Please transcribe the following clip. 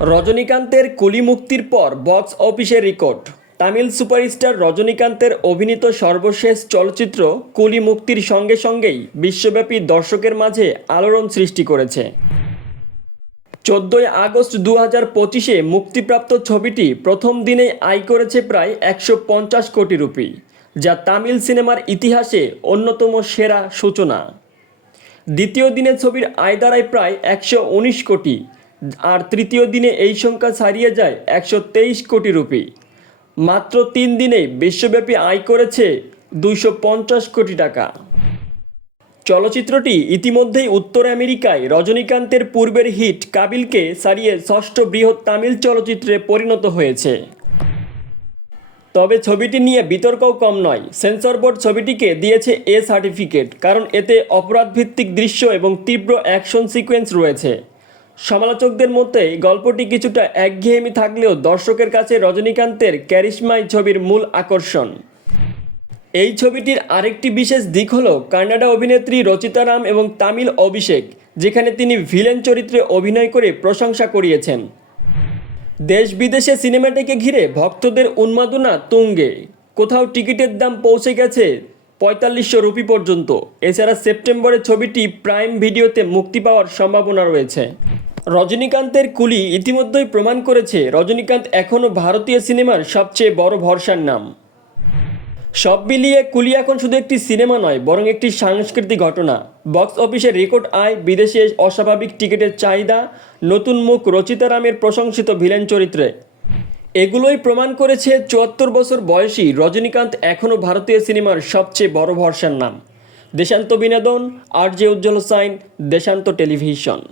রজনীকান্তের কুলি মুক্তির পর বক্স অফিসের রেকর্ড। তামিল সুপারস্টার রজনীকান্তের অভিনীত সর্বশেষ চলচ্চিত্র কুলি মুক্তির সঙ্গে সঙ্গেই বিশ্বব্যাপী দর্শকের মাঝে আলোড়ন সৃষ্টি করেছে। চোদ্দোই আগস্ট দু হাজার পঁচিশে মুক্তিপ্রাপ্ত ছবিটি প্রথম দিনেই আয় করেছে প্রায় একশো পঞ্চাশ কোটি রুপি, যা তামিল সিনেমার ইতিহাসে অন্যতম সেরা সূচনা। দ্বিতীয় দিনে ছবির আয় দাঁড়ায় প্রায় একশো উনিশ কোটি আর তৃতীয় দিনে এই সংখ্যা ছাড়িয়ে যায় একশো তেইশ কোটি রুপি। মাত্র তিন দিনে বিশ্বব্যাপী আয় করেছে দুইশো পঞ্চাশ কোটি টাকা। চলচ্চিত্রটি ইতিমধ্যেই উত্তর আমেরিকায় রজনীকান্তের পূর্বের হিট কাবিলকে সারিয়ে ষষ্ঠ বৃহৎ তামিল চলচ্চিত্রে পরিণত হয়েছে। তবে ছবিটি নিয়ে বিতর্কও কম নয়, সেন্সর বোর্ড ছবিটিকে দিয়েছে এ সার্টিফিকেট, কারণ এতে অপরাধভিত্তিক দৃশ্য এবং তীব্র অ্যাকশন সিকোয়েন্স রয়েছে। সমালোচকদের মতে গল্পটি কিছুটা একঘেয়েমি থাকলেও দর্শকের কাছে রজনীকান্তের ক্যারিশমাই ছবির মূল আকর্ষণ। এই ছবিটির আরেকটি বিশেষ দিক হল কানাডা অভিনেত্রী রচিতা রাম এবং তামিল অভিষেক, যেখানে তিনি ভিলেন চরিত্রে অভিনয় করে প্রশংসা করিয়েছেন। দেশ বিদেশে সিনেমাটিকে ঘিরে ভক্তদের উন্মাদনা তুঙ্গে। কোথাও টিকিটের দাম পৌঁছে গেছে পঁয়তাল্লিশশো রুপি পর্যন্ত। এছাড়া সেপ্টেম্বরে ছবিটি প্রাইম ভিডিওতে মুক্তি পাওয়ার সম্ভাবনা রয়েছে। রজনীকান্তের কুলি ইতিমধ্যেই প্রমাণ করেছে, রজনীকান্ত এখনও ভারতীয় সিনেমার সবচেয়ে বড় ভরসার নাম। সব মিলিয়ে কুলি এখন শুধু একটি সিনেমা নয়, বরং একটি সাংস্কৃতিক ঘটনা। বক্স অফিসে রেকর্ড আয়, বিদেশে অস্বাভাবিক টিকিটের চাহিদা, নতুন মুখ রচিতা রামের প্রশংসিত ভিলেন চরিত্রে। এগুলোই প্রমাণ করেছে চুয়াত্তর বছর বয়সী রজনীকান্ত এখনও ভারতীয় সিনেমার সবচেয়ে বড় ভরসার নাম। দেশান্ত বিনোদন আর জে উজ্জ্বল সাইন, দেশান্ত টেলিভিশন।